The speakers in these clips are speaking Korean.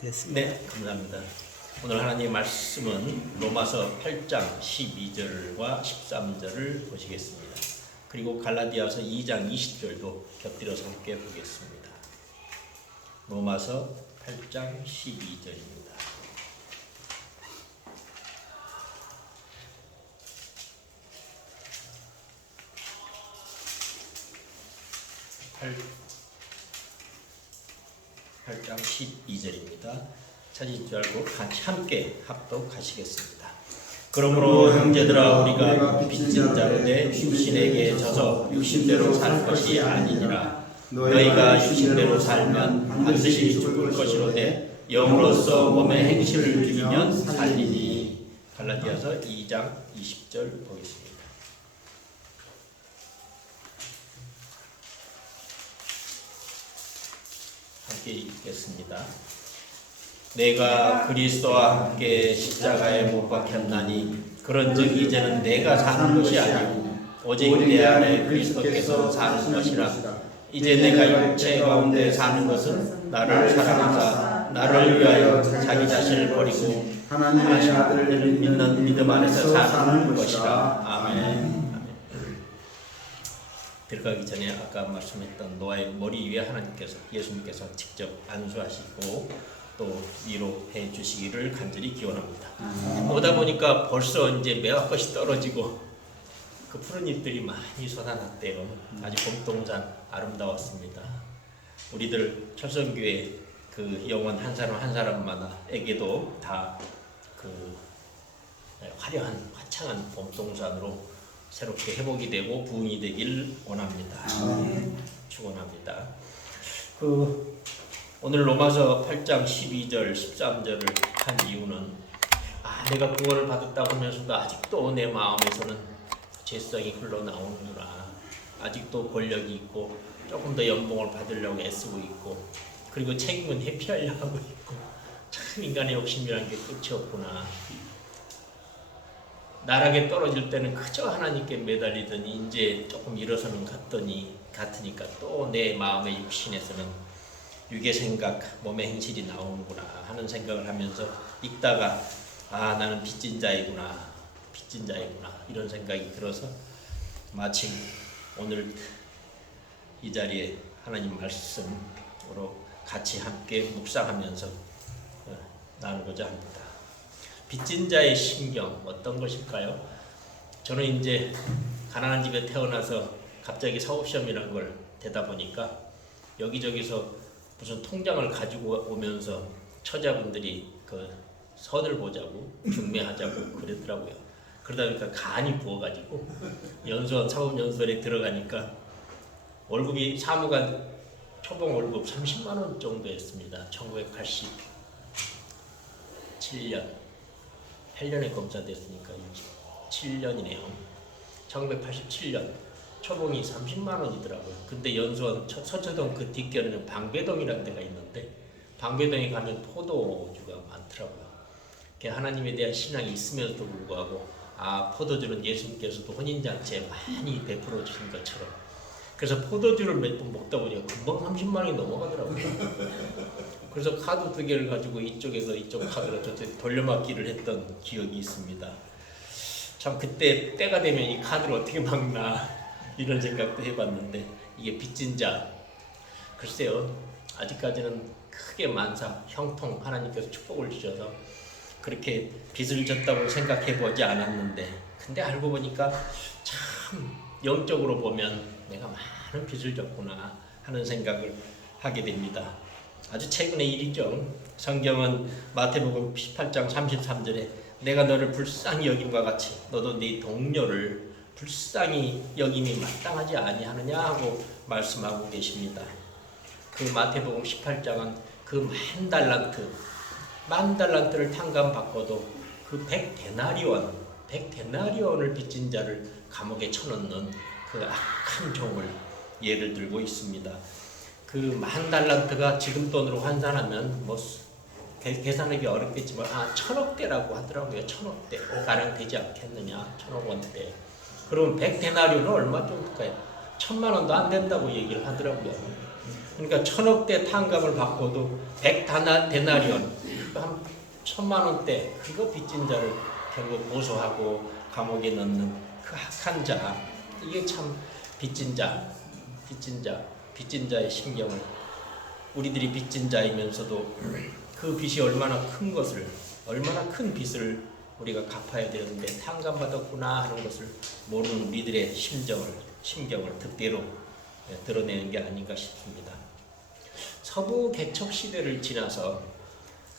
됐습니다. 네, 감사합니다. 오늘 하나님의 말씀은 로마서 8장 12절과 13절을 보시겠습니다. 그리고 갈라디아서 2장 20절도 곁들여서 함께 보겠습니다. 로마서 8장 12절입니다. 팔 8장 12절입니다. 찾으신 줄 알고 같이 함께 합독하시겠습니다. 그러므로 형제들아 우리가 빚진 자로 돼 육신에게 져서 육신대로 살 것이 아니니라. 너희가 육신대로 살면 반드시 죽을 것이로되 영으로서 몸의 행실을 죽이면 살리니. 갈라디아서 2장 20절 보겠습니다. 함께 읽겠습니다. 내가 그리스도와 함께 십자가에 못 박혔나니 그런즉 이제는 내가 사는 것이 아니고 오직 내 안에 그리스도께서 사는 것이라. 이제 내가 육체 가운데 사는 것은 나를 사랑하사 나를 위하여 자기 자신을 버리고 하나님의 아들을 믿는 믿음 안에서 사는 것이라. 아멘. 들어가기 전에 아까 말씀했던 노아의 머리 위에 하나님께서 예수님께서 직접 안수하시고 또 위로해 주시기를 간절히 기원합니다. 오다 보니까 벌써 이제 매화꽃이 떨어지고 그 푸른 잎들이 많이 솟아났대요. 아주 봄동산 아름다웠습니다. 우리들 철성교회 그 영혼 한 사람 한 사람마다에게도 다 그 화려한 화창한 봄동산으로 새롭게 회복이 되고 부흥이 되길 원합니다. 축원합니다. 오늘 로마서 8장 12절 13절을 한 이유는 내가 구원을 받았다고 하면서도 아직도 내 마음에서는 죄성이 흘러나오는구나. 아직도 권력이 있고 조금 더 연봉을 받으려고 애쓰고 있고 그리고 책임은 회피하려고 하고 있고 참 인간의 욕심이라는 게 끝이 없구나. 나락에 떨어질 때는 그저 하나님께 매달리더니 이제 조금 일어서는 같으니까 또 내 마음의 육신에서는 육의 생각, 몸의 행실이 나오는구나 하는 생각을 하면서 읽다가 나는 빚진 자이구나 이런 생각이 들어서 마침 오늘 이 자리에 하나님 말씀으로 같이 함께 묵상하면서 나누고자 합니다. 빚진 자의 심경 어떤 것일까요? 저는 이제 가난한 집에 태어나서 갑자기 사업시험이라는 걸 대다 보니까 여기저기서 무슨 통장을 가지고 오면서 처자분들이 그 선을 보자고 중매하자고 그러더라고요. 그러다 보니까 간이 부어가지고 사법연수원에 들어가니까 월급이 사무관 초봉 월급 30만 원 정도였습니다. 1987년 8년에 검사됐으니까 7년이네요. 1987년 초봉이 30만 원이더라고요. 근데 연수원 서초동 그 뒷결에는 방배동이라는 데가 있는데 방배동에 가면 포도주가 많더라고요. 하나님에 대한 신앙이 있음에도 불구하고 포도주는 예수님께서도 혼인잔치에 많이 베풀어 주신 것처럼 그래서 포도주를 몇 번 먹다 보니까 금방 30만 원이 넘어가더라고요. 그래서 카드 2개를 가지고 이쪽에서 이쪽 카드로 저쪽 돌려막기를 했던 기억이 있습니다. 참 그때 때가 되면 이 카드를 어떻게 막나 이런 생각도 해봤는데 이게 빚진 자 글쎄요 아직까지는 크게 만사 형통 하나님께서 축복을 주셔서 그렇게 빚을 졌다고 생각해보지 않았는데 근데 알고 보니까 참 영적으로 보면 내가 많은 빚을 졌구나 하는 생각을 하게 됩니다. 아주 최근의 일이죠. 성경은 마태복음 18장 33절에 내가 너를 불쌍히 여김과 같이 너도 네 동료를 불쌍히 여김이 마땅하지 아니하느냐 하고 말씀하고 계십니다. 그 마태복음 18장은 그 만 달란트를 탕감받고도 그 100데나리온을 빚진 자를 감옥에 쳐넣는 그 악한 종을 예를 들고 있습니다. 그 10,000달란트가 지금 돈으로 환산하면 계산하기 어렵겠지만 1,000억대라고 하더라고요. 1,000억대 가량 되지 않겠느냐. 1,000억 원대. 그럼 100데나리온은 얼마 정도일까요? 1,000만 원도 안 된다고 얘기를 하더라고요. 그러니까 1,000억대 탕감을 받고도 100데나리온 한 1,000만 원대 그거 빚진 자를 결국 고소하고 감옥에 넣는 그 악한 자, 이게 참 빚진 자의 심경을, 우리들이 빚진 자이면서도 그 빚이 얼마나 큰 빚을 우리가 갚아야 되는데 탕감받았구나 하는 것을 모르는 우리들의 심경을 득대로 드러내는 게 아닌가 싶습니다. 서부 개척 시대를 지나서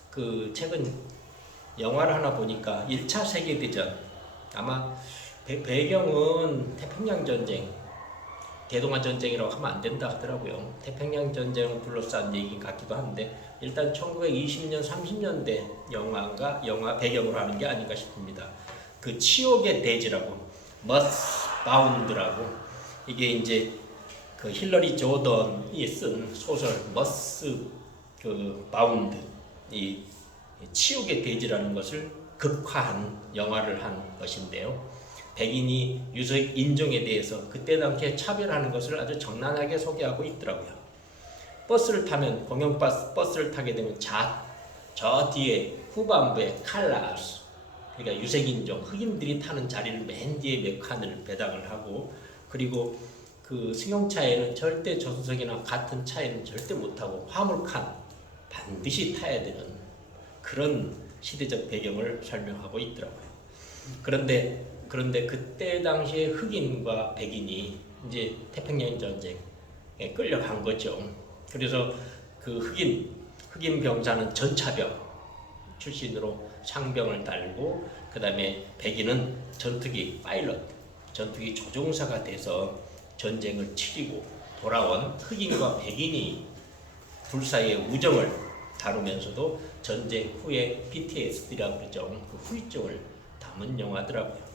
그 최근 영화를 하나 보니까 1차 세계대전, 아마 배경은 태평양 전쟁, 대동아 전쟁이라고 하면 안 된다 하더라고요. 태평양 전쟁을 둘러싼 얘기 같기도 한데 일단 1920년 30년대 영화 배경으로 하는 게 아닌가 싶습니다. 그 치욕의 대지라고, 머스 바운드라고, 이게 이제 그 힐러리 조던이 쓴 소설 머스 그 바운드, 이 치욕의 대지라는 것을 극화한 영화를 한 것인데요. 백인이 유색 인종에 대해서 그때 당시에 차별하는 것을 아주 적나라하게 소개하고 있더라고요. 버스를 타면, 공영버스를 타게 되면 저 뒤에 후반부에 칼라스, 그러니까 유색인종, 흑인들이 타는 자리를 맨 뒤에 몇 칸을 배당을 하고, 그리고 그 승용차에는 절대 조수석이나 같은 차에는 절대 못 타고 화물칸 반드시 타야 되는 그런 시대적 배경을 설명하고 있더라고요. 그런데 그때 당시에 흑인과 백인이 이제 태평양 전쟁에 끌려간 거죠. 그래서 그 흑인 병사는 전차병 출신으로 상병을 달고, 그 다음에 백인은 전투기 파일럿, 전투기 조종사가 돼서 전쟁을 치르고 돌아온 흑인과 백인이 둘 사이의 우정을 다루면서도 전쟁 후에 PTSD라고 그러죠. 그 후유증을 담은 영화더라고요.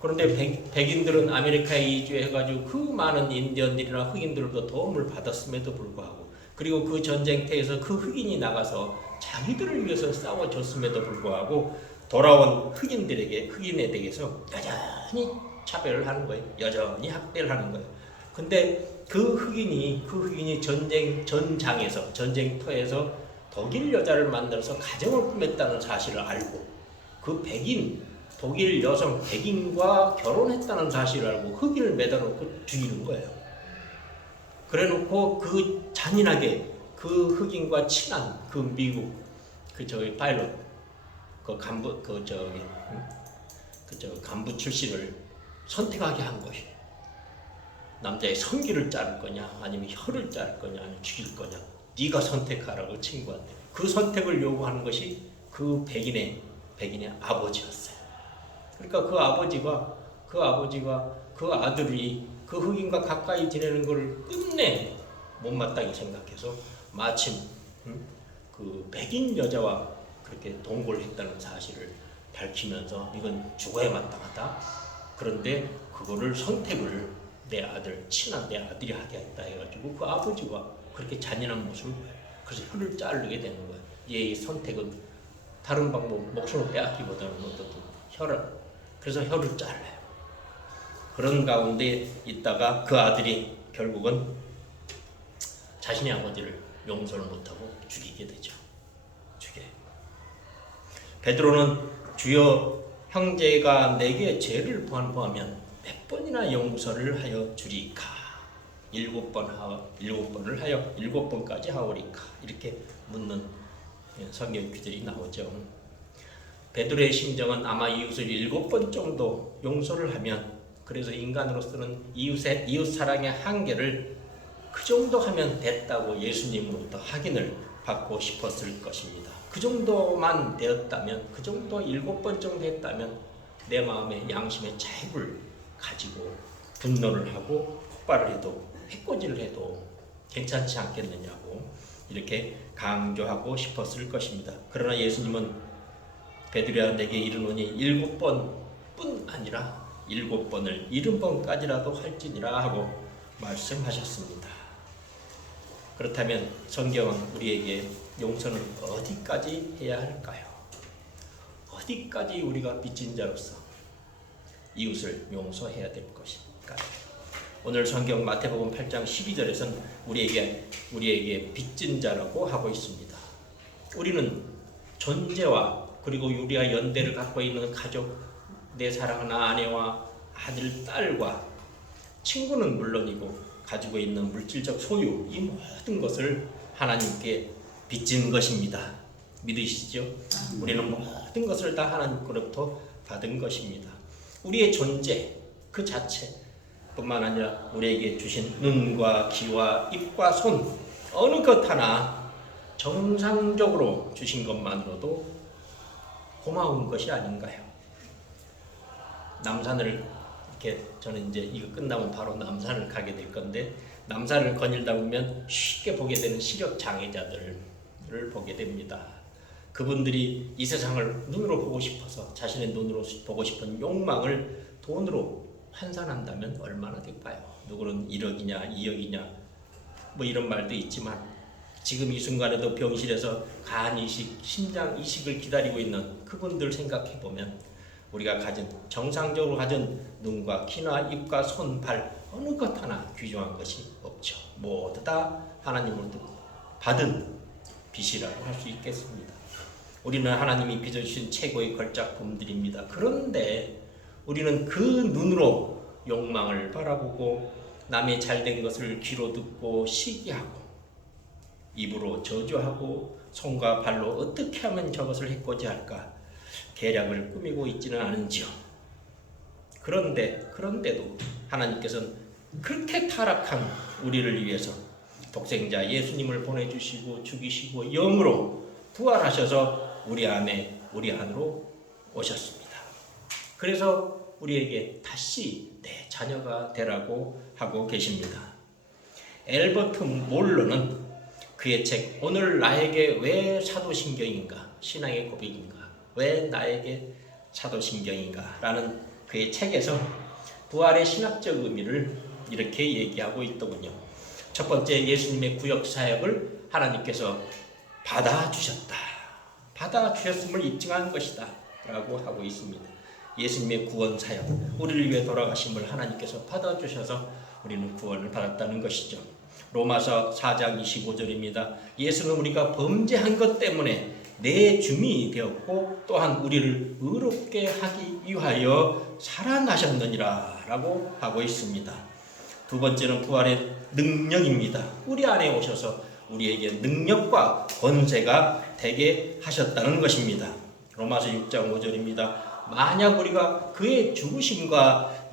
그런데 백인들은 아메리카에 이주해가지고 그 많은 인디언들이나 흑인들도 도움을 받았음에도 불구하고, 그리고 그 전쟁터에서 그 흑인이 나가서 자기들을 위해서 싸워줬음에도 불구하고 돌아온 흑인에 대해서 여전히 차별을 하는 거예요. 여전히 학대를 하는 거예요. 근데 그 흑인이 전장에서, 전쟁터에서 독일 여자를 만나서 가정을 꾸몄다는 사실을 알고, 그 독일 여성 백인과 결혼했다는 사실을 알고 흑인을 매다놓고 죽이는 거예요. 그래놓고 그 잔인하게 그 흑인과 친한 그 미국 파일럿 간부 출신을 선택하게 한 것이, 남자의 성기를 자를 거냐 아니면 혀를 자를 거냐 아니면 죽일 거냐, 네가 선택하라고 친구한테 그 선택을 요구하는 것이 그 백인의 아버지였어요. 그러니까 그 아버지가 그 아들이 그 흑인과 가까이 지내는 것을 끝내 못마땅히 생각해서 마침 그 백인 여자와 그렇게 동거를 했다는 사실을 밝히면서 이건 죽어야 마땅하다. 그런데 그거를 선택을 친한 내 아들이 하게 했다 해가지고 그 아버지가 그렇게 잔인한 모습을 보여요. 그래서 혀를 자르게 되는 거예요. 얘의 선택은 다른 방법, 목숨을 빼앗기보다는 어떻든 그래서 혀를 잘라요. 그런 가운데 있다가 그 아들이 결국은 자신의 아버지를 용서를 못하고 죽이게 되죠. 베드로는 주여 형제가 내게 죄를 범하면 몇 번이나 용서를 하여 주리까? 7번을 하여 7번까지 하오리까? 이렇게 묻는 성경 구절이 나오죠. 베드로의 심정은 아마 이웃을 7번 정도 용서를 하면, 그래서 인간으로서는 이웃 사랑의 한계를 그 정도 하면 됐다고 예수님으로부터 확인을 받고 싶었을 것입니다. 그 정도만 되었다면, 그 정도 7번 정도 했다면 내 마음에 양심의 자유를 가지고 분노를 하고 폭발을 해도, 해코지를 해도 괜찮지 않겠느냐고 이렇게 강조하고 싶었을 것입니다. 그러나 예수님은 베드로야 내게 이르노니 7번뿐 아니라 7번을 70번까지라도 할지니라 하고 말씀하셨습니다. 그렇다면 성경은 우리에게 용서는 어디까지 해야 할까요? 어디까지 우리가 빚진 자로서 이웃을 용서해야 될 것일까요? 오늘 성경 마태복음 8장 12절에서는 우리에게 빚진 자라고 하고 있습니다. 우리는 존재와 그리고 우리와 연대를 갖고 있는 가족, 내 사랑하는 아내와 아들, 딸과 친구는 물론이고 가지고 있는 물질적 소유, 이 모든 것을 하나님께 빚진 것입니다. 믿으시죠? 우리는 모든 것을 다 하나님께로부터 받은 것입니다. 우리의 존재 그 자체뿐만 아니라 우리에게 주신 눈과 귀와 입과 손, 어느 것 하나 정상적으로 주신 것만으로도 고마운 것이 아닌가요? 남산을 이렇게, 저는 이제 이거 끝나면 바로 남산을 가게 될 건데, 남산을 거닐다 보면 쉽게 보게 되는 시력 장애자들을 보게 됩니다. 그분들이 이 세상을 눈으로 보고 싶어서 자신의 눈으로 보고 싶은 욕망을 돈으로 환산한다면 얼마나 될까요? 누구는 1억이냐 2억이냐 뭐 이런 말도 있지만, 지금 이 순간에도 병실에서 간 이식, 심장 이식을 기다리고 있는 그분들 생각해 보면 우리가 정상적으로 가진 눈과 귀나 입과 손, 발 어느 것 하나 귀중한 것이 없죠. 모두 다 하나님으로부터 받은 빚이라고 할 수 있겠습니다. 우리는 하나님이 빚어주신 최고의 걸작품들입니다. 그런데 우리는 그 눈으로 욕망을 바라보고 남의 잘된 것을 귀로 듣고 시기하고 입으로 저주하고 손과 발로 어떻게 하면 저것을 해코지 할까 계략을 꾸미고 있지는 않은지요. 그런데도 하나님께서는 그렇게 타락한 우리를 위해서 독생자 예수님을 보내주시고 죽이시고 영으로 부활하셔서 우리 안으로 오셨습니다. 그래서 우리에게 다시 내 자녀가 되라고 하고 계십니다. 엘버트 몰러는 그의 책 오늘 나에게 왜 사도신경인가, 신앙의 고백인가, 왜 나에게 사도신경인가 라는 그의 책에서 부활의 신학적 의미를 이렇게 얘기하고 있더군요. 첫 번째, 예수님의 구역 사역을 하나님께서 받아주셨음을 입증한 것이다 라고 하고 있습니다. 예수님의 구원 사역, 우리를 위해 돌아가심을 하나님께서 받아주셔서 우리는 구원을 받았다는 것이죠. 로마서 4장 25절입니다. 예수는 우리가 범죄한 것 때문에 내 주민이 되었고 또한 우리를 의롭게 하기 위하여 살아나셨느니라 라고 하고 있습니다. 두 번째는 부활의 능력입니다. 우리 안에 오셔서 우리에게 능력과 권세가 되게 하셨다는 것입니다. 로마서 6장 5절입니다. 만약 우리가 그의 죽으심과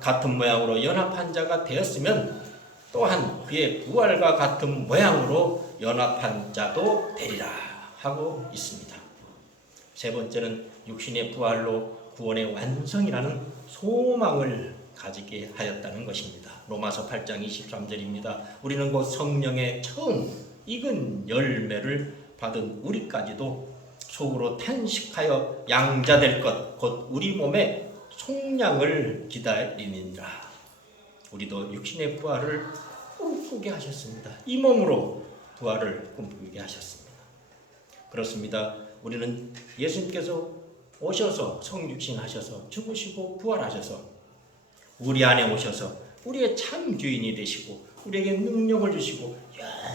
같은 모양으로 연합한 자가 되었으면 또한 그의 부활과 같은 모양으로 연합한 자도 되리라 하고 있습니다. 세 번째는 육신의 부활로 구원의 완성이라는 소망을 가지게 하였다는 것입니다. 로마서 8장 23절입니다. 우리는 곧 성령의 처음 익은 열매를 받은 우리까지도 속으로 탄식하여 양자될 것 곧 우리 몸의 속량을 기다리니라. 우리도 육신의 부활을 꿈꾸게 하셨습니다. 이 몸으로 부활을 꿈꾸게 하셨습니다. 그렇습니다. 우리는 예수님께서 오셔서 성육신 하셔서 죽으시고 부활하셔서 우리 안에 오셔서 우리의 참 주인이 되시고 우리에게 능력을 주시고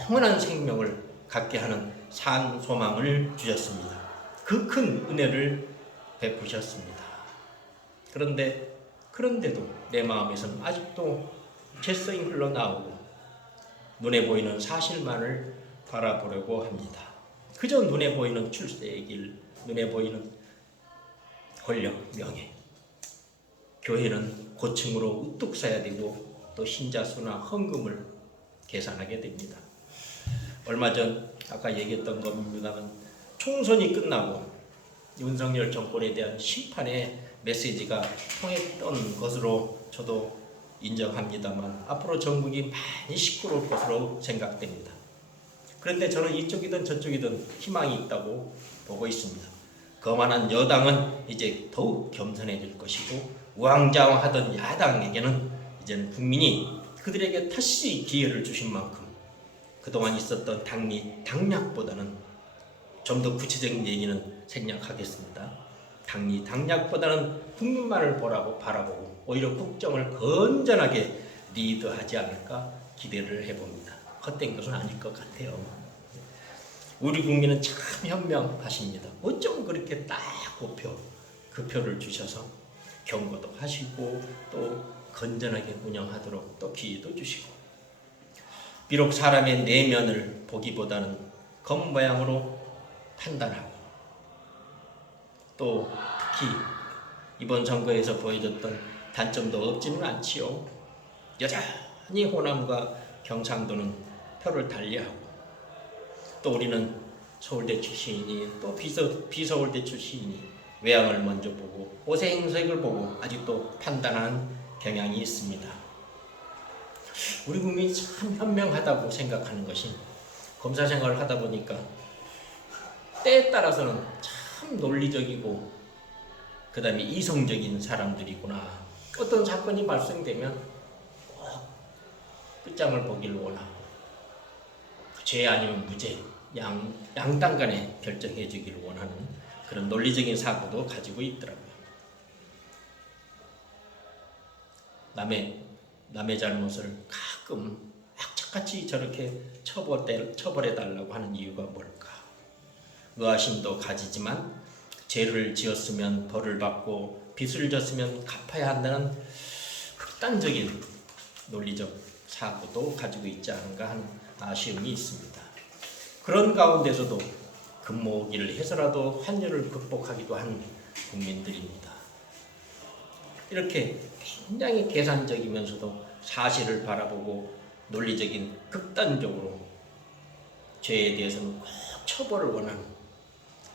영원한 생명을 갖게 하는 산 소망을 주셨습니다. 그 큰 은혜를 베푸셨습니다. 그런데도 내 마음에서는 아직도 죄성이 흘러나오고 눈에 보이는 사실만을 바라보려고 합니다. 그저 눈에 보이는 출세의 길, 눈에 보이는 권력, 명예. 교회는 고층으로 우뚝 서야 되고 또 신자 수나 헌금을 계산하게 됩니다. 얼마 전 아까 얘기했던 겁니다만 총선이 끝나고 윤석열 정권에 대한 심판의 메시지가 통했던 것으로 저도 인정합니다만 앞으로 전국이 많이 시끄러울 것으로 생각됩니다. 그런데 저는 이쪽이든 저쪽이든 희망이 있다고 보고 있습니다. 거만한 여당은 이제 더욱 겸손해질 것이고 우왕좌왕하던 야당에게는 이제는 국민이 그들에게 다시 기회를 주신 만큼 그동안 있었던 당략보다는 좀 더 구체적인 얘기는 생략하겠습니다. 당략보다는 국민만을 바라보고 오히려 국정을 건전하게 리드하지 않을까 기대를 해봅니다. 헛된 것은 아닐 것 같아요. 우리 국민은 참 현명하십니다. 어쩜 그렇게 딱 그 표를 주셔서 경고도 하시고 또 건전하게 운영하도록 또 기회도 주시고, 비록 사람의 내면을 보기보다는 겉모양으로 판단하고, 또 특히 이번 선거에서 보여줬던 단점도 없지는 않지요. 여전히 호남과 경상도는 표를 달리하고, 또 우리는 서울대 출신이니 또 비서울대 출신이니 외양을 먼저 보고 옷의 행색을 보고 아직도 판단하는 경향이 있습니다. 우리 국민이 참 현명하다고 생각하는 것이, 검사 생활을 하다 보니까 때에 따라서는 참 논리적이고 그 다음에 이성적인 사람들이구나. 어떤 사건이 발생되면 꼭 끝장을 보기를 원하고, 죄 아니면 무죄, 양당 간에 결정해 주기를 원하는 그런 논리적인 사고도 가지고 있더라고요. 남의 잘못을 가끔 악착같이 저렇게 처벌해 달라고 하는 이유가 뭘까? 의아심도 가지지만 죄를 지었으면 벌을 받고 빚을 졌으면 갚아야 한다는 극단적인 논리적 사고도 가지고 있지 않은가 하는 아쉬움이 있습니다. 그런 가운데서도 금모으기를 해서라도 환율을 극복하기도 한 국민들입니다. 이렇게 굉장히 계산적이면서도 사실을 바라보고 논리적인 극단적으로 죄에 대해서는 꼭 처벌을 원하는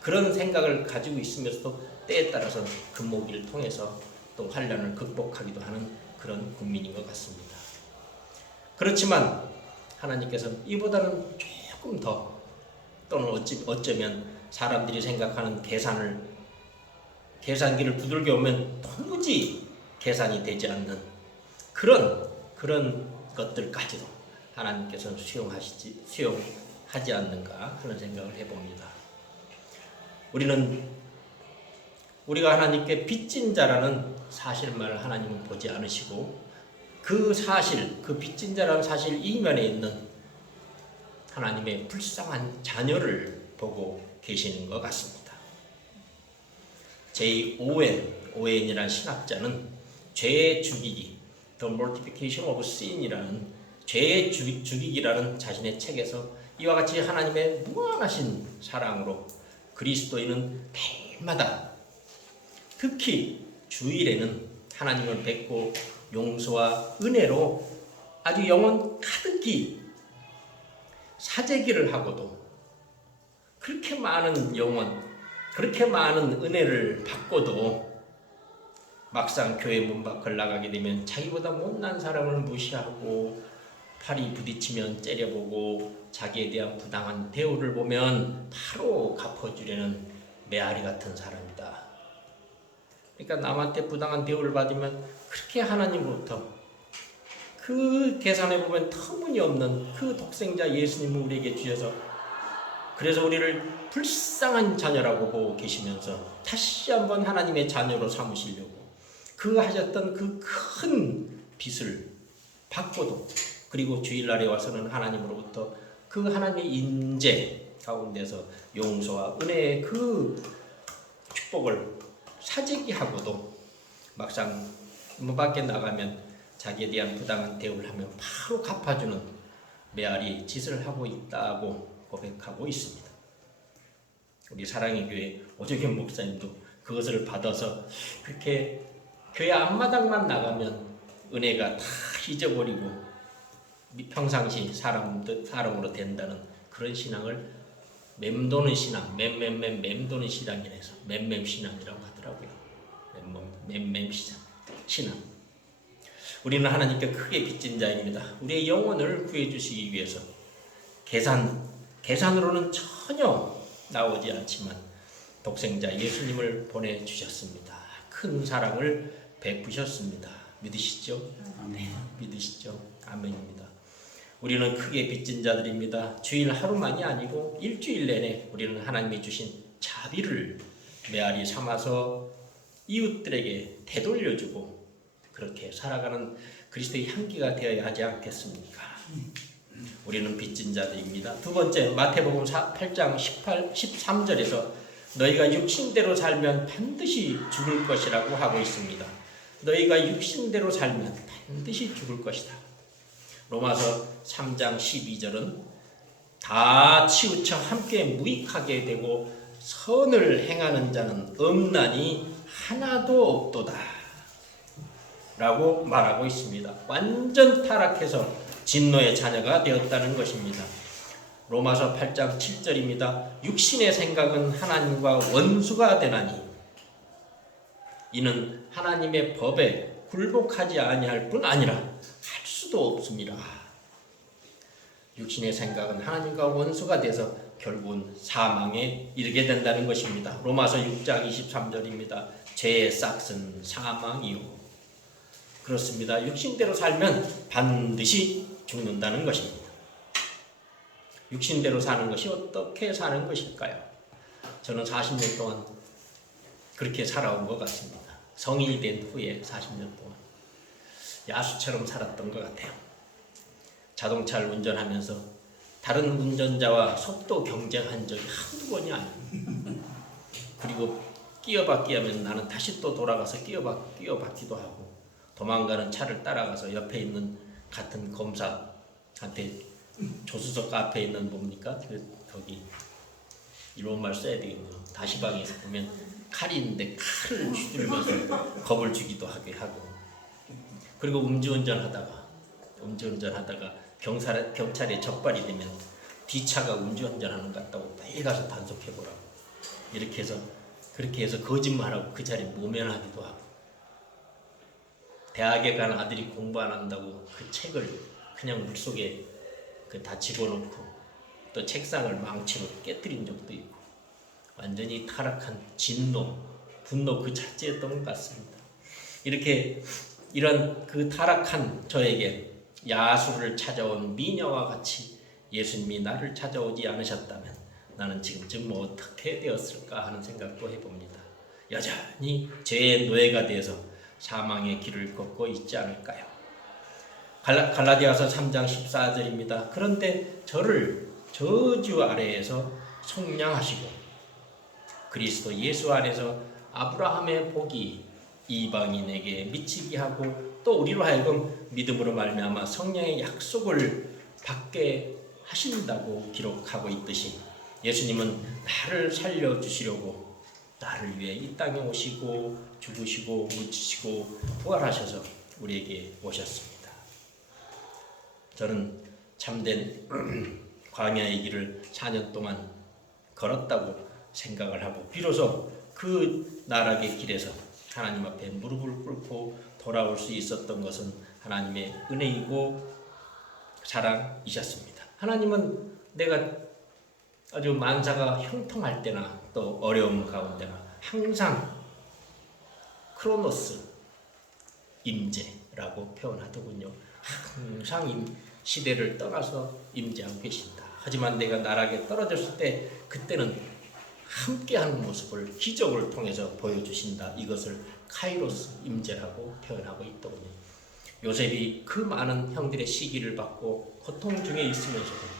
그런 생각을 가지고 있으면서도 때에 따라서 금모으기를 통해서 또 환란을 극복하기도 하는 그런 국민인 것 같습니다. 그렇지만 하나님께서는 이보다는 조금 더, 또는 어쩌면 사람들이 생각하는 계산기를 두들겨 오면 도무지 계산이 되지 않는 그런 것들까지도 하나님께서는 수용하지 않는가 하는 생각을 해봅니다. 우리가 하나님께 빚진 자라는 사실만을 하나님은 보지 않으시고, 그 사실, 그 빚진 자라는 사실 이면에 있는 하나님의 불쌍한 자녀를 보고 계시는 것 같습니다. 오웬이라는 신학자는 죄의 죽이기, The Mortification of Sin이라는 죄의 죽이기라는 자신의 책에서 이와 같이 하나님의 무한하신 사랑으로 그리스도인은 매일마다, 특히 주일에는 하나님을 뵙고 용서와 은혜로 아주 영혼 가득히 사재기를 하고도, 그렇게 많은 영혼, 그렇게 많은 은혜를 받고도 막상 교회 문 밖을 나가게 되면 자기보다 못난 사람을 무시하고 팔이 부딪히면 째려보고 자기에 대한 부당한 대우를 보면 바로 갚아주려는 메아리 같은 사람이다. 그러니까 남한테 부당한 대우를 받으면 그렇게 하나님으로부터 그 계산해보면 터무니없는 그 독생자 예수님을 우리에게 주셔서, 그래서 우리를 불쌍한 자녀라고 보고 계시면서 다시 한번 하나님의 자녀로 삼으시려고 그 하셨던 그 큰 빚을 받고도, 그리고 주일날에 와서는 하나님으로부터 그 하나님의 인재 가운데서 용서와 은혜의 그 축복을 사재기하고도 막상 문 밖에 나가면 자기에 대한 부당한 대우를 하면 바로 갚아주는 메아리 짓을 하고 있다고 고백하고 있습니다. 우리 사랑의 교회 오정현 목사님도 그것을 받아서 그렇게 교회 앞마당만 나가면 은혜가 다 잊어버리고 평상시 사람으로 된다는 그런 신앙을 맴도는 신앙, 맴도는 신앙이라서 맴신앙이라고 하더라고요. 신앙. 우리는 하나님께 크게 빚진 자입니다. 우리의 영혼을 구해주시기 위해서 계산으로는 전혀 나오지 않지만 독생자 예수님을 보내주셨습니다. 큰 사랑을 베푸셨습니다. 믿으시죠? 네, 믿으시죠? 아멘입니다. 우리는 크게 빚진 자들입니다. 주일 하루만이 아니고 일주일 내내 우리는 하나님이 주신 자비를 메아리 삼아서 이웃들에게 되돌려주고 그렇게 살아가는 그리스도의 향기가 되어야 하지 않겠습니까? 우리는 빚진 자들입니다. 두 번째, 마태복음 8장 13절에서 너희가 육신대로 살면 반드시 죽을 것이라고 하고 있습니다. 너희가 육신대로 살면 반드시 죽을 것이다. 로마서 3장 12절은 다 치우쳐 함께 무익하게 되고 선을 행하는 자는 없나니 하나도 없도다 라고 말하고 있습니다. 완전 타락해서 진노의 자녀가 되었다는 것입니다. 로마서 8장 7절입니다. 육신의 생각은 하나님과 원수가 되나니 이는 하나님의 법에 굴복하지 아니할 뿐 아니라 할 수도 없습니다. 육신의 생각은 하나님과 원수가 돼서 결국은 사망에 이르게 된다는 것입니다. 로마서 6장 23절입니다. 죄의 싹은 사망이요. 그렇습니다. 육신대로 살면 반드시 죽는다는 것입니다. 육신대로 사는 것이 어떻게 사는 것일까요? 저는 40년 동안 그렇게 살아온 것 같습니다. 성인이 된 후에 40년 동안 야수처럼 살았던 것 같아요. 자동차를 운전하면서 다른 운전자와 속도 경쟁한 적이 한두 번이 아니에요. 그리고 끼어받기 하면 나는 다시 또 돌아가서 끼어받기도 하고 도망가는 차를 따라가서 옆에 있는 같은 검사한테 조수석 앞에 있는 뭡니까? 거기 일본말 써야 되겠네요. 다시방에서 보면 칼이 있는데 칼을 휘두르면서 겁을 주기도 하게 하고 그리고 음주운전하다가 경찰에 적발이 되면 뒤차가 음주운전하는 것 같다고 빨리 가서 단속해보라고 그렇게 해서 거짓말하고 그 자리에 모면하기도 하고 대학에 간 아들이 공부 안 한다고 그 책을 그냥 물속에 다 집어넣고 또 책상을 망치로 깨뜨린 적도 있고 완전히 타락한 진노, 분노 그 자체였던 것 같습니다. 이런 그 타락한 저에게 야수를 찾아온 미녀와 같이 예수님이 나를 찾아오지 않으셨다면 나는 지금쯤 어떻게 되었을까 하는 생각도 해봅니다. 여전히 죄의 노예가 되어서 사망의 길을 걷고 있지 않을까요? 갈라디아서 3장 14절입니다. 그런데 저를 저주 아래에서 속량하시고 그리스도 예수 안에서 아브라함의 복이 이방인에게 미치게 하고 또 우리로 하여금 믿음으로 말미암아 성령의 약속을 받게 하신다고 기록하고 있듯이 예수님은 나를 살려주시려고 나를 위해 이 땅에 오시고 죽으시고 묻히시고 부활하셔서 우리에게 오셨습니다. 저는 참된 광야의 길을 4년 동안 걸었다고 생각을 하고 비로소 그 나락의 길에서 하나님 앞에 무릎을 꿇고 돌아올 수 있었던 것은 하나님의 은혜이고 사랑이셨습니다. 하나님은 내가 아주 만사가 형통할 때나 또 어려움 가운데나 항상 크로노스 임재라고 표현하더군요. 항상 시대를 떠나서 임재하고 계신다. 하지만 내가 나락에 떨어졌을 때 그때는 함께하는 모습을 기적을 통해서 보여주신다. 이것을 카이로스 임재라고 표현하고 있더군요. 요셉이 그 많은 형들의 시기를 받고 고통 중에 있으면서도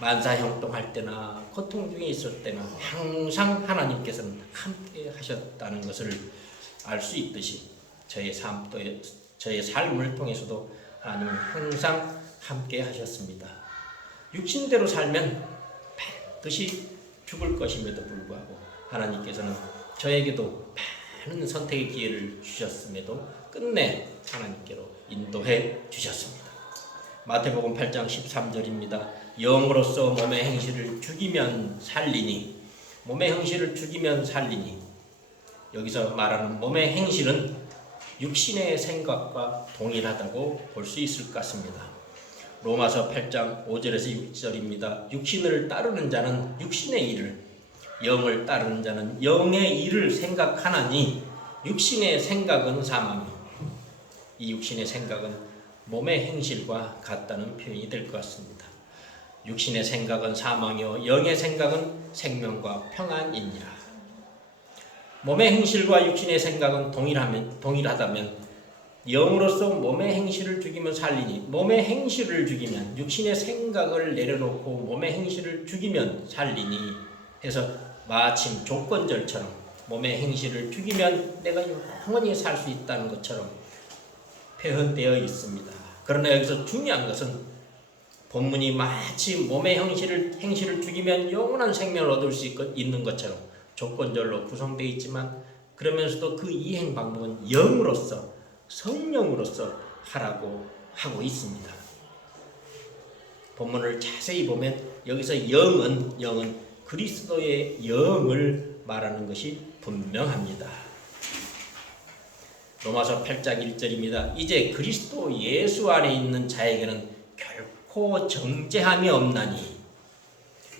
만사형통할 때나 고통 중에 있을 때나 항상 하나님께서는 함께 하셨다는 것을 알 수 있듯이 저의 삶을 통해서도 하나님은 항상 함께 하셨습니다. 육신대로 살면 반드시 죽을 것임에도 불구하고 하나님께서는 저에게도 많은 선택의 기회를 주셨음에도 끝내 하나님께로 인도해 주셨습니다. 마태복음 8장 13절입니다. 영으로서 몸의 행실을 죽이면 살리니 몸의 행실을 죽이면 살리니 여기서 말하는 몸의 행실은 육신의 생각과 동일하다고 볼 수 있을 것 같습니다. 로마서 8장 5절에서 6절입니다. 육신을 따르는 자는 육신의 일을 영을 따르는 자는 영의 일을 생각하나니 육신의 생각은 사망이요 이 육신의 생각은 몸의 행실과 같다는 표현이 될 것 같습니다. 육신의 생각은 사망이요 영의 생각은 생명과 평안이니라. 몸의 행실과 육신의 생각은 동일하다면 영으로서 몸의 행실을 죽이면 살리니, 몸의 행실을 죽이면, 육신의 생각을 내려놓고 몸의 행실을 죽이면 살리니 해서 마침 조건절처럼 몸의 행실을 죽이면 내가 영원히 살 수 있다는 것처럼 표현되어 있습니다. 그러나 여기서 중요한 것은 본문이 마치 몸의 행실을 죽이면 영원한 생명을 얻을 수 있는 것처럼 조건절로 구성되어 있지만, 그러면서도 그 이행 방법은 영으로서, 성령으로서 하라고 하고 있습니다. 본문을 자세히 보면 여기서 영은 그리스도의 영을 말하는 것이 분명합니다. 로마서 8장 1절입니다. 이제 그리스도 예수 안에 있는 자에게는 결코 정죄함이 없나니.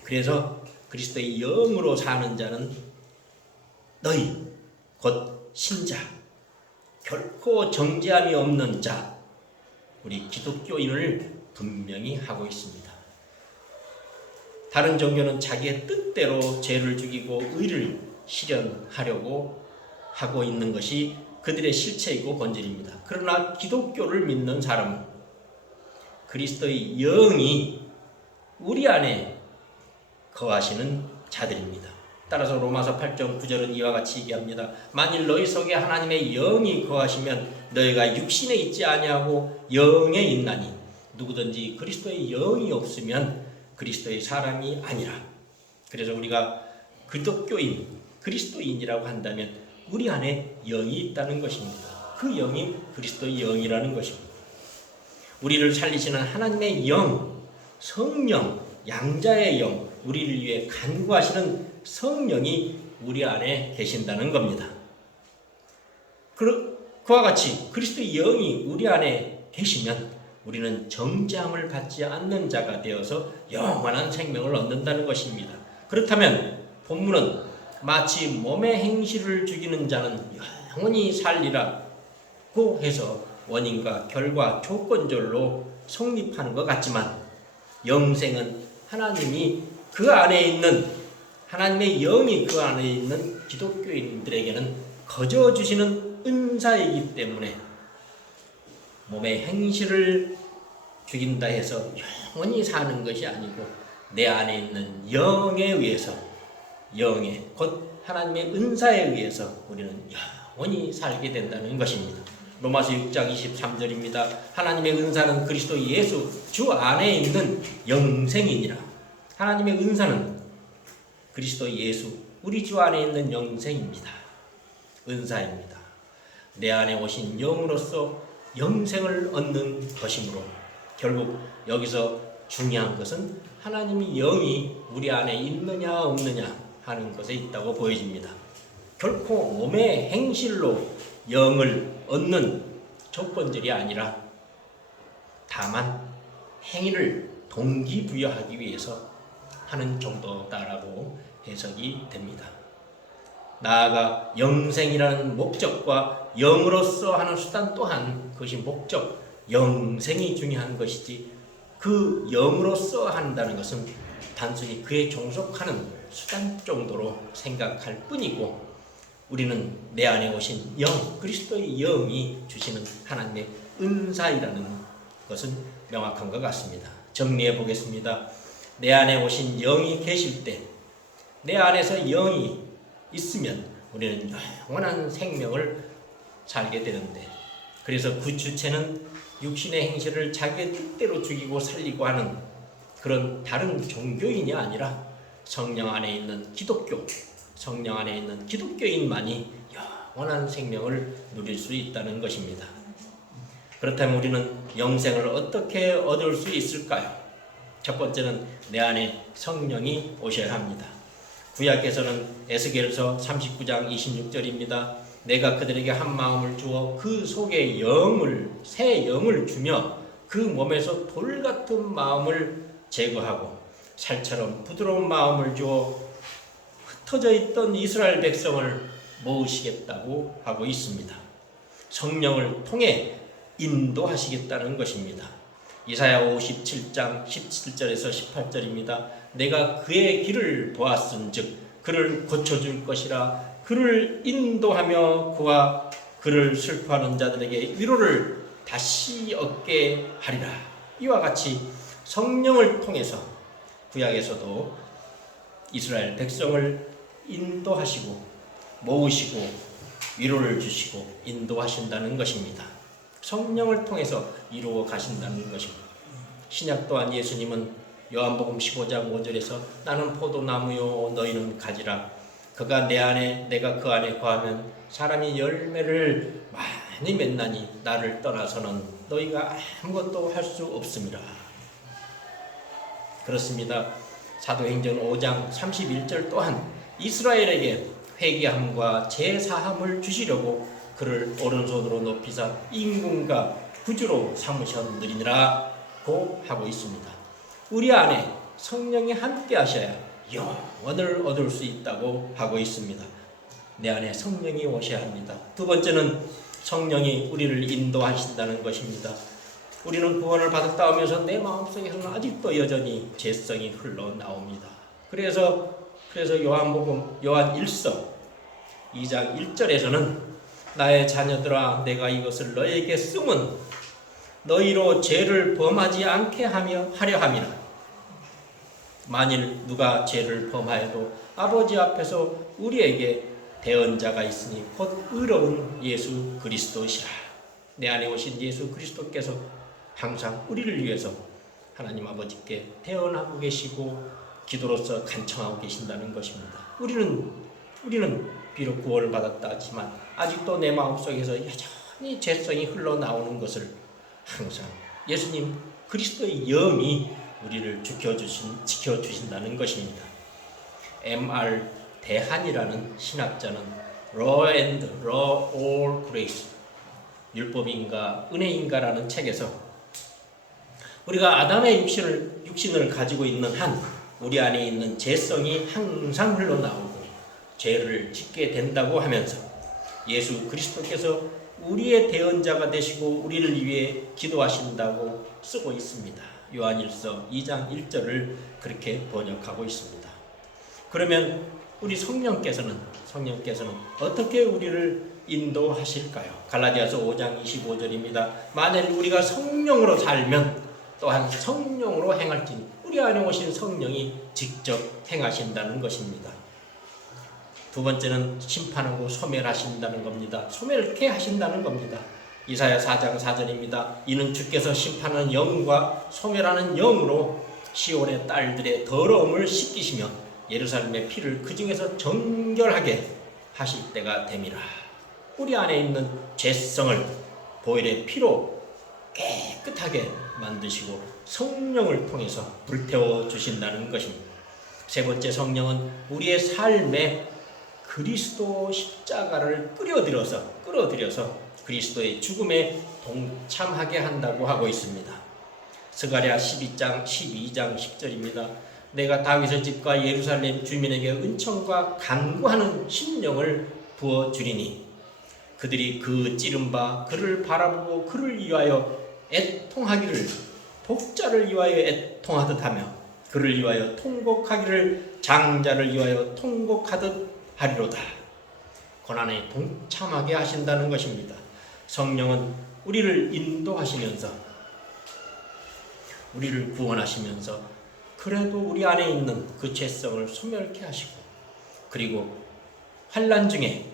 그래서 그리스도의 영으로 사는 자는 너희 곧 신자, 결코 정죄함이 없는 자, 우리 기독교인을 분명히 하고 있습니다. 다른 종교는 자기의 뜻대로 죄를 죽이고 의를 실현하려고 하고 있는 것이 그들의 실체이고 본질입니다. 그러나 기독교를 믿는 사람은 그리스도의 영이 우리 안에 거하시는 자들입니다. 따라서 로마서 8장 9절은 이와 같이 얘기합니다. 만일 너희 속에 하나님의 영이 거하시면 너희가 육신에 있지 아니하고 영에 있나니, 누구든지 그리스도의 영이 없으면 그리스도의 사람이 아니라. 그래서 우리가 기독교인, 그리스도인이라고 한다면 우리 안에 영이 있다는 것입니다. 그 영이 그리스도의 영이라는 것입니다. 우리를 살리시는 하나님의 영, 성령, 양자의 영, 우리를 위해 간구하시는 성령이 우리 안에 계신다는 겁니다. 그와 같이 그리스도의 영이 우리 안에 계시면 우리는 정죄함을 받지 않는 자가 되어서 영원한 생명을 얻는다는 것입니다. 그렇다면 본문은 마치 몸의 행실을 죽이는 자는 영원히 살리라고 해서 원인과 결과 조건절로 성립하는 것 같지만, 영생은 하나님이 그 안에 있는, 하나님의 영이 그 안에 있는 기독교인들에게는 거저 주시는 은사이기 때문에 몸의 행실을 죽인다 해서 영원히 사는 것이 아니고 내 안에 있는 영에 의해서, 영에 곧 하나님의 은사에 의해서 우리는 영원히 살게 된다는 것입니다. 로마서 6장 23절입니다. 하나님의 은사는 그리스도 예수 주 안에 있는 영생이니라. 하나님의 은사는 그리스도 예수 우리 주 안에 있는 영생입니다. 은사입니다. 내 안에 오신 영으로서 영생을 얻는 것이므로 결국 여기서 중요한 것은 하나님의 영이 우리 안에 있느냐 없느냐 하는 것에 있다고 보여집니다. 결코 몸의 행실로 영을 얻는 조건들이 아니라 다만 행위를 동기부여하기 위해서 하는 정도다라고 해석이 됩니다. 나아가 영생이라는 목적과 영으로서 하는 수단 또한 그것이 목적, 영생이 중요한 것이지, 그 영으로서 한다는 것은 단순히 그에 종속하는 수단 정도로 생각할 뿐이고, 우리는 내 안에 오신 영, 그리스도의 영이 주시는 하나님의 은사이라는 것은 명확한 것 같습니다. 정리해 보겠습니다. 내 안에 오신 영이 계실 때, 내 안에서 영이 있으면 우리는 영원한 생명을 살게 되는데, 그래서 그 주체는 육신의 행실을 자기의 뜻대로 죽이고 살리고 하는 그런 다른 종교인이 아니라 성령 안에 있는 기독교, 성령 안에 있는 기독교인만이 영원한 생명을 누릴 수 있다는 것입니다. 그렇다면 우리는 영생을 어떻게 얻을 수 있을까요? 첫 번째는 내 안에 성령이 오셔야 합니다. 구약에서는 에스겔서 39장 26절입니다. 내가 그들에게 한 마음을 주어 그 속에 영을, 새 영을 주며 그 몸에서 돌 같은 마음을 제거하고 살처럼 부드러운 마음을 주어 흩어져 있던 이스라엘 백성을 모으시겠다고 하고 있습니다. 성령을 통해 인도하시겠다는 것입니다. 이사야 57장 17절에서 18절입니다. 내가 그의 길을 보았은즉 그를 고쳐줄 것이라. 그를 인도하며 그와 그를 슬퍼하는 자들에게 위로를 다시 얻게 하리라. 이와 같이 성령을 통해서 구약에서도 이스라엘 백성을 인도하시고 모으시고 위로를 주시고 인도하신다는 것입니다. 성령을 통해서 이루어 가신다는 것입니다. 신약 또한 예수님은 요한복음 15장 5절에서 나는 포도나무요 너희는 가지라. 그가 내 안에 내가 그 안에 거하면 사람이 열매를 많이 맺나니 나를 떠나서는 너희가 아무것도 할 수 없습니다. 그렇습니다. 사도행전 5장 31절 또한 이스라엘에게 회개함과 제사함을 주시려고 그를 오른손으로 높이사 임금과 구주로 삼으셨느니라고 하고 있습니다. 우리 안에 성령이 함께 하셔야 영원을 얻을 수 있다고 하고 있습니다. 내 안에 성령이 오셔야 합니다. 두 번째는 성령이 우리를 인도하신다는 것입니다. 우리는 구원을 받았다 하면서 내 마음속에서는 아직도 여전히 죄성이 흘러나옵니다. 그래서 요한 1서 2장 1절에서는 나의 자녀들아 내가 이것을 너에게 쓰면 너희로 죄를 범하지 않게 하려 함이라. 만일 누가 죄를 범하여도 아버지 앞에서 우리에게 대언자가 있으니 곧 의로운 예수 그리스도시라. 내 안에 오신 예수 그리스도께서 항상 우리를 위해서 하나님 아버지께 대언하고 계시고 기도로서 간청하고 계신다는 것입니다. 우리는 비록 구원을 받았다 하지만 아직도 내 마음속에서 여전히 죄성이 흘러나오는 것을 항상 예수님 그리스도의 영이 우리를 지켜주신다는 것입니다. M.R. 대한이라는 신학자는 Law and Law or Grace, 율법인가 은혜인가라는 책에서 우리가 아담의 육신을 가지고 있는 한 우리 안에 있는 죄성이 항상 흘러나오고 죄를 짓게 된다고 하면서 예수 그리스도께서 우리의 대언자가 되시고 우리를 위해 기도하신다고 쓰고 있습니다. 요한일서 2장 1절을 그렇게 번역하고 있습니다. 그러면 우리 성령께서는 어떻게 우리를 인도하실까요? 갈라디아서 5장 25절입니다. 만일 우리가 성령으로 살면 또한 성령으로 행할지니 우리 안에 오신 성령이 직접 행하신다는 것입니다. 두 번째는 심판하고 소멸하신다는 겁니다. 소멸케 하신다는 겁니다. 이사야 4장 4절입니다. 이는 주께서 심판하는 영과 소멸하는 영으로 시온의 딸들의 더러움을 씻기시며 예루살렘의 피를 그 중에서 정결하게 하실 때가 됨이라. 우리 안에 있는 죄성을 보혈의 피로 깨끗하게 만드시고 성령을 통해서 불태워 주신다는 것입니다. 세 번째, 성령은 우리의 삶에 그리스도 십자가를 끌어들여서 그리스도의 죽음에 동참하게 한다고 하고 있습니다. 스가랴 12장 10절입니다. 내가 다윗의 집과 예루살렘 주민에게 은총과 간구하는 심령을 부어주리니 그들이 그 찌른 바 그를 바라보고 그를 위하여 애통하기를 독자를 위하여 애통하듯 하며 그를 위하여 통곡하기를 장자를 위하여 통곡하듯 하리로다. 고난에 동참하게 하신다는 것입니다. 성령은 우리를 인도하시면서 우리를 구원하시면서 그래도 우리 안에 있는 그 죄성을 소멸케 하시고 그리고 환난 중에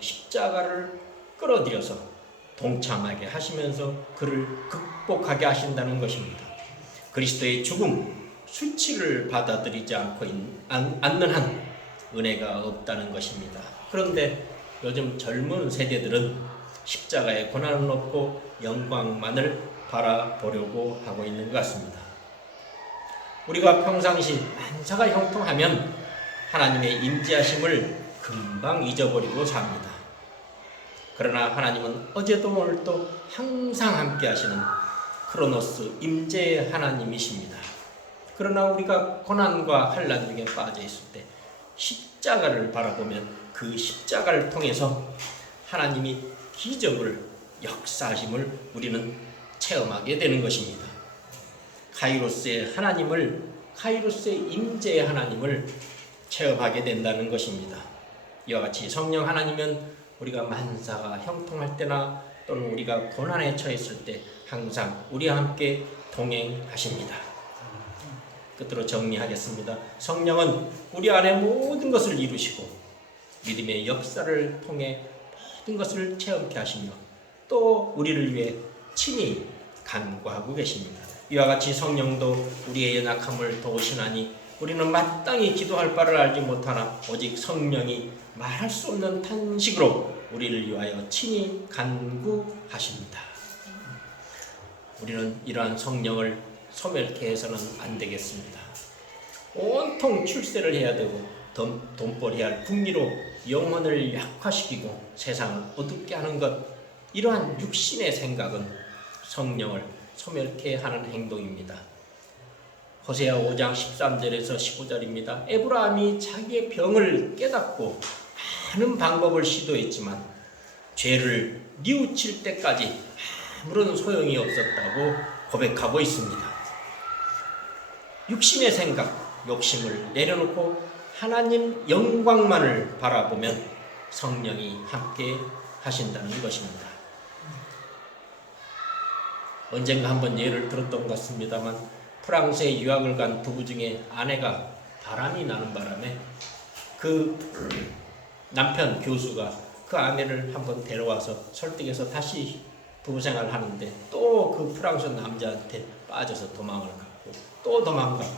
십자가를 끌어들여서 동참하게 하시면서 그를 극복하게 하신다는 것입니다. 그리스도의 죽음, 수치를 받아들이지 않는 한 은혜가 없다는 것입니다. 그런데 요즘 젊은 세대들은 십자가의 고난은 없고 영광만을 바라보려고 하고 있는 것 같습니다. 우리가 평상시 만사가 형통하면 하나님의 임재하심을 금방 잊어버리고 삽니다. 그러나 하나님은 어제도 오늘도 항상 함께 하시는 크로노스 임재의 하나님이십니다. 그러나 우리가 고난과 환난 중에 빠져 있을 때 십자가를 바라보면 그 십자가를 통해서 하나님이 기적을 역사하심을 우리는 체험하게 되는 것입니다. 카이로스의 임재의 하나님을 체험하게 된다는 것입니다. 이와 같이 성령 하나님은 우리가 만사가 형통할 때나 또는 우리가 고난에 처했을 때 항상 우리와 함께 동행하십니다. 끝으로 정리하겠습니다. 성령은 우리 안에 모든 것을 이루시고 믿음의 역사를 통해 모든 것을 체험케 하시며 또 우리를 위해 친히 간구하고 계십니다. 이와 같이 성령도 우리의 연약함을 도우시나니 우리는 마땅히 기도할 바를 알지 못하나 오직 성령이 말할 수 없는 탄식으로 우리를 위하여 친히 간구하십니다. 우리는 이러한 성령을 소멸케 해서는 안 되겠습니다. 온통 출세를 해야 되고 돈벌이해야 할 궁리로 영혼을 약화시키고 세상을 어둡게 하는 것, 이러한 육신의 생각은 성령을 소멸케 하는 행동입니다. 호세아 5장 13절에서 15절입니다. 에브라임이 자기의 병을 깨닫고 많은 방법을 시도했지만 죄를 뉘우칠 때까지 아무런 소용이 없었다고 고백하고 있습니다. 육신의 생각, 욕심을 내려놓고 하나님 영광만을 바라보면 성령이 함께 하신다는 것입니다. 언젠가 한번 예를 들었던 것 같습니다만 프랑스에 유학을 간 부부 중에 아내가 바람이 나는 바람에 그 남편 교수가 그 아내를 한번 데려와서 설득해서 다시 부부생활을 하는데 또 그 프랑스 남자한테 빠져서 도망을 갔고 또 도망가고,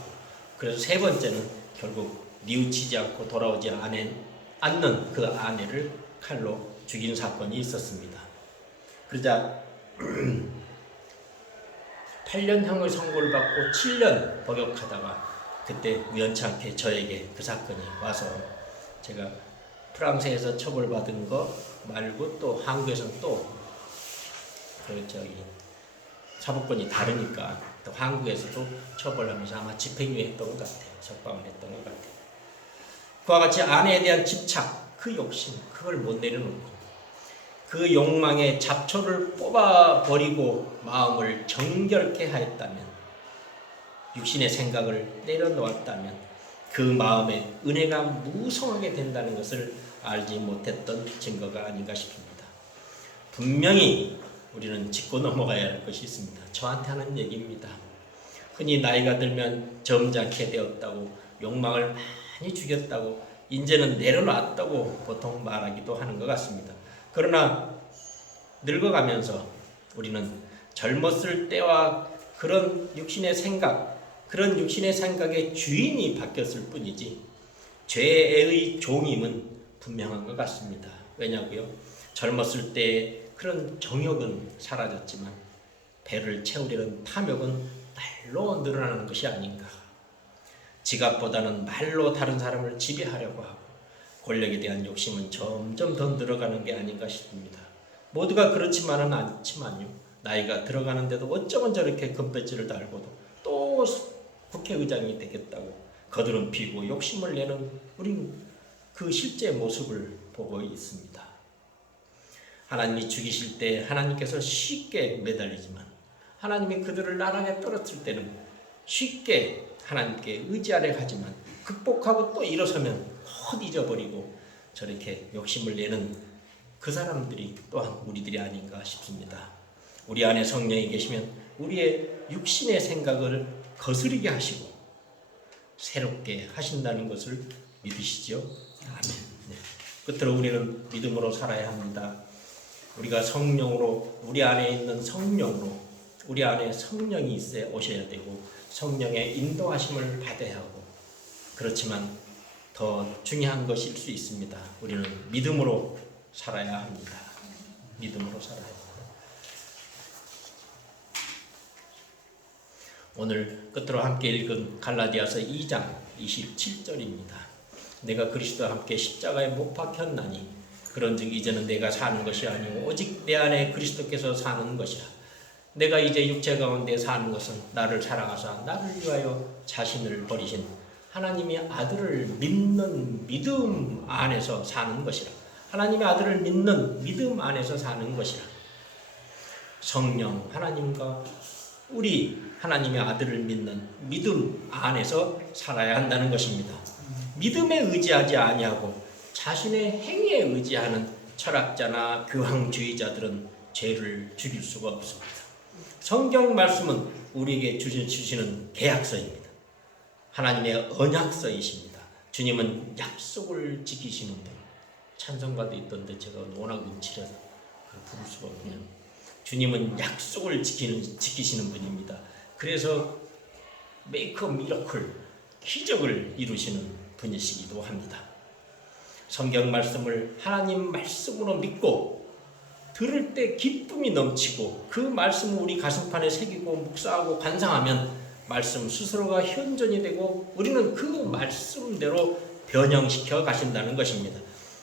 그래서 세 번째는 결국 뉘우치지 않고 돌아오지 않는 그 아내를 칼로 죽인 사건이 있었습니다. 그러자 8년형의 선고를 받고 7년 복역하다가 그때 우연찮게 저에게 그 사건이 와서 제가 프랑스에서 처벌받은 거 말고 또 한국에서는 또 사법권이 다르니까 또 한국에서도 처벌하면서 아마 집행유예 했던 것 같아요. 석방을 했던 것 같아요. 그와 같이 아내에 대한 집착, 그 욕심, 그걸 못 내려놓고 그 욕망의 잡초를 뽑아버리고 마음을 정결케 하였다면, 육신의 생각을 내려놓았다면 그 마음에 은혜가 무성하게 된다는 것을 알지 못했던 증거가 아닌가 싶습니다. 분명히 우리는 짚고 넘어가야 할 것이 있습니다. 저한테 하는 얘기입니다. 흔히 나이가 들면 점잖게 되었다고, 욕망을 많이 죽였다고, 이제는 내려놨다고 보통 말하기도 하는 것 같습니다. 그러나 늙어가면서 우리는 젊었을 때와 그런 육신의 생각, 그런 육신의 생각의 주인이 바뀌었을 뿐이지 죄의 종임은 분명한 것 같습니다. 왜냐고요? 젊었을 때 그런 정욕은 사라졌지만 배를 채우려는 탐욕은 날로 늘어나는 것이 아닌가. 지갑보다는 말로 다른 사람을 지배하려고 하고 권력에 대한 욕심은 점점 더 늘어가는 게 아닌가 싶습니다. 모두가 그렇지만은 않지만요. 나이가 들어가는데도 어쩌면 저렇게 금배지를 달고도 또 국회의장이 되겠다고 거드름 피고 욕심을 내는 우리는 그 실제 모습을 보고 있습니다. 하나님이 죽이실 때 하나님께서 쉽게 매달리지만 하나님이 그들을 나락에 떨어뜨릴 때는 쉽게 하나님께 의지하려 하지만 극복하고 또 일어서면 헛 잊어버리고 저렇게 욕심을 내는 그 사람들이 또한 우리들이 아닌가 싶습니다. 우리 안에 성령이 계시면 우리의 육신의 생각을 거스르게 하시고 새롭게 하신다는 것을 믿으시죠? 아멘. 네. 끝으로 우리는 믿음으로 살아야 합니다. 우리가 성령으로, 우리 안에 있는 성령으로, 우리 안에 성령이 있어 오셔야 되고 성령의 인도하심을 받아야 하고, 그렇지만 더 중요한 것일 수 있습니다. 우리는 믿음으로 살아야 합니다. 믿음으로 살아야 합니다. 오늘 끝으로 함께 읽은 갈라디아서 2장 27절입니다. 내가 그리스도와 함께 십자가에 못 박혔나니 그런즉 이제는 내가 사는 것이 아니오 오직 내 안에 그리스도께서 사는 것이라. 내가 이제 육체 가운데 사는 것은 나를 사랑하사 나를 위하여 자신을 버리신 하나님의 아들을 믿는 믿음 안에서 사는 것이라. 하나님의 아들을 믿는 믿음 안에서 사는 것이라. 성령 하나님과 우리 하나님의 아들을 믿는 믿음 안에서 살아야 한다는 것입니다. 믿음에 의지하지 아니하고 자신의 행위에 의지하는 철학자나 교황주의자들은 죄를 죽일 수가 없습니다. 성경 말씀은 우리에게 주시는 계약서입니다. 하나님의 언약서이십니다. 주님은 약속을 지키시는 분. 찬송가도 있던데 제가 워낙 음치라서 부를 수가 없네요. 주님은 약속을 지키시는 분입니다. 그래서 메이크 미라클, 기적을 이루시는 분이시기도 합니다. 성경 말씀을 하나님 말씀으로 믿고 들을 때 기쁨이 넘치고 그 말씀을 우리 가슴판에 새기고 묵상하고 관상하면 말씀 스스로가 현존이 되고 우리는 그 말씀대로 변형시켜 가신다는 것입니다.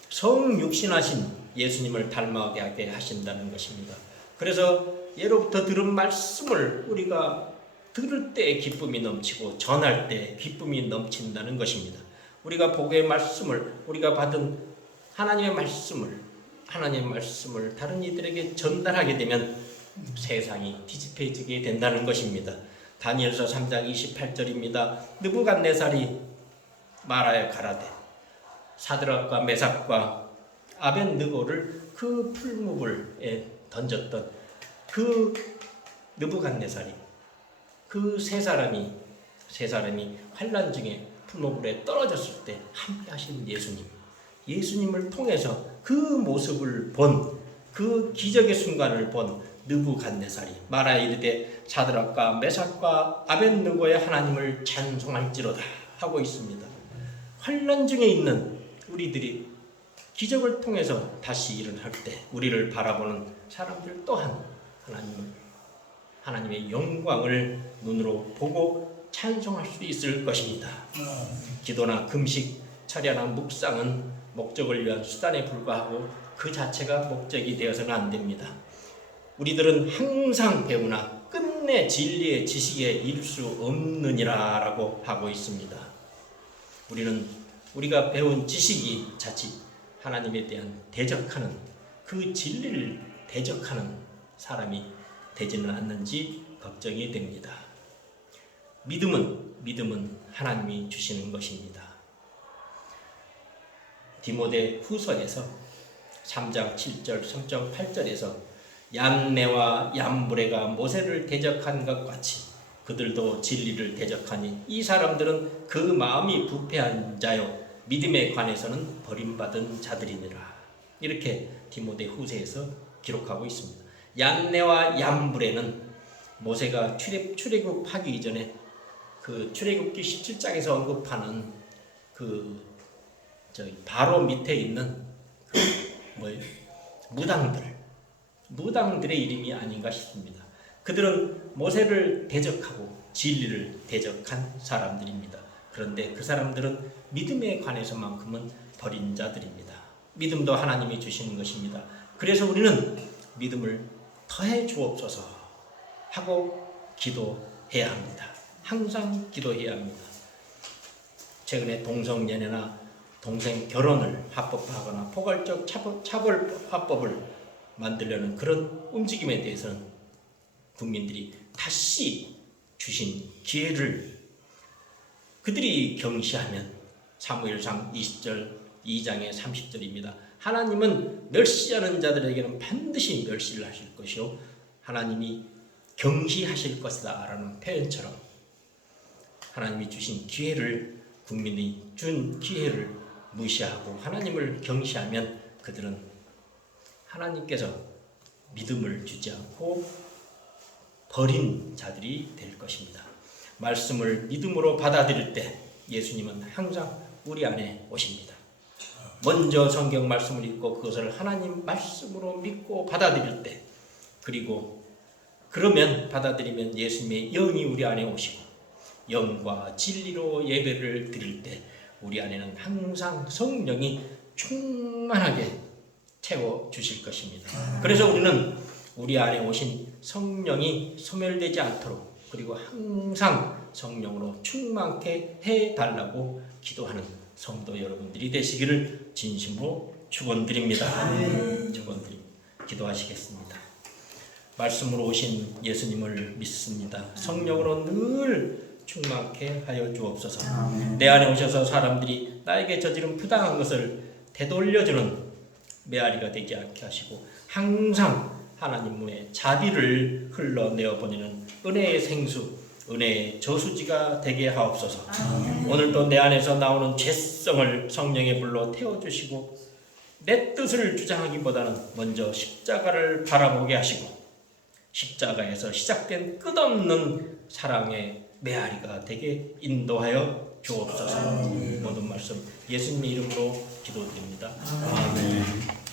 성육신하신 예수님을 닮아가게 하신다는 것입니다. 그래서 예로부터 들은 말씀을 우리가 들을 때 기쁨이 넘치고 전할 때 기쁨이 넘친다는 것입니다. 우리가 복의 말씀을, 우리가 받은 하나님의 말씀을 다른 이들에게 전달하게 되면 세상이 뒤집혀지게 된다는 것입니다. 다니엘서 3장 28절입니다. 느부갓네살이 말하여 가라되 사드락과 메삭과 아벳느고를 그 풀무불에 던졌던 그 느부갓네살이 그 세 사람이 환난 중에 풀무불에 떨어졌을 때 함께 하신 예수님을 통해서 그 모습을 본 그 기적의 순간을 본 느부갓네살이 말하여 이르되 사드락과 메삭과 아벳느고의 하나님을 찬송할지로다 하고 있습니다. 환난 중에 있는 우리들이 기적을 통해서 다시 일어날 때 우리를 바라보는 사람들 또한 하나님의 영광을 눈으로 보고 찬송할 수 있을 것입니다. 기도나 금식, 철야나 묵상은 목적을 위한 수단에 불과하고 그 자체가 목적이 되어서는 안 됩니다. 우리들은 항상 배우나 끝내 진리의 지식에 이를 수 없느니라 라고 하고 있습니다. 우리가 배운 지식이 자칫 하나님에 대한 대적하는 그 진리를 대적하는 사람이 되지는 않는지 걱정이 됩니다. 믿음은 하나님이 주시는 것입니다. 디모데 후서에서 3장 7절, 3장 8절에서 얀네와 얀브레가 모세를 대적한 것 같이 그들도 진리를 대적하니 이 사람들은 그 마음이 부패한 자요 믿음에 관해서는 버림받은 자들이니라. 이렇게 디모데 후서에서 기록하고 있습니다. 얀네와 얀브레는 모세가 출애굽하기 이전에 그 출애굽기 17장에서 언급하는 바로 밑에 있는 무당들의 이름이 아닌가 싶습니다. 그들은 모세를 대적하고 진리를 대적한 사람들입니다. 그런데 그 사람들은 믿음에 관해서만큼은 버린 자들입니다. 믿음도 하나님이 주시는 것입니다. 그래서 우리는 믿음을 더해 주옵소서 하고 기도해야 합니다. 항상 기도해야 합니다. 최근에 동성연애나 동생 결혼을 합법화하거나 포괄적 차별 합법을 만들려는 그런 움직임에 대해서는 국민들이 다시 주신 기회를 그들이 경시하면 사무엘상 20절 2장의 30절입니다. 하나님은 멸시하는 자들에게는 반드시 멸시를 하실 것이요 하나님이 경시하실 것이다 라는 표현처럼 하나님이 주신 기회를 국민이 준 기회를 무시하고 하나님을 경시하면 그들은 하나님께서 믿음을 주지 않고 버린 자들이 될 것입니다. 말씀을 믿음으로 받아들일 때 예수님은 항상 우리 안에 오십니다. 먼저 성경 말씀을 읽고 그것을 하나님 말씀으로 믿고 받아들일 때 그러면 받아들이면 예수님의 영이 우리 안에 오시고 영과 진리로 예배를 드릴 때 우리 안에는 항상 성령이 충만하게 채워주실 것입니다. 그래서 우리는 우리 안에 오신 성령이 소멸되지 않도록 그리고 항상 성령으로 충만케 해달라고 기도하는 성도 여러분들이 되시기를 진심으로 축원드립니다. 축원드립니다. 기도하시겠습니다. 말씀으로 오신 예수님을 믿습니다. 성령으로 늘 충만케 하여 주옵소서. 내 안에 오셔서 사람들이 나에게 저지른 부당한 것을 되돌려주는 메아리가 되지 않게 하시고 항상 하나님의 자비를 흘러내어 보내는 은혜의 생수, 은혜의 저수지가 되게 하옵소서. 오늘도 내 안에서 나오는 죄성을 성령의 불로 태워주시고 내 뜻을 주장하기보다는 먼저 십자가를 바라보게 하시고 십자가에서 시작된 끝없는 사랑의 메아리가 되게 인도하여 주옵소서. 모든 말씀 예수님의 이름으로 기도드립니다. 아멘.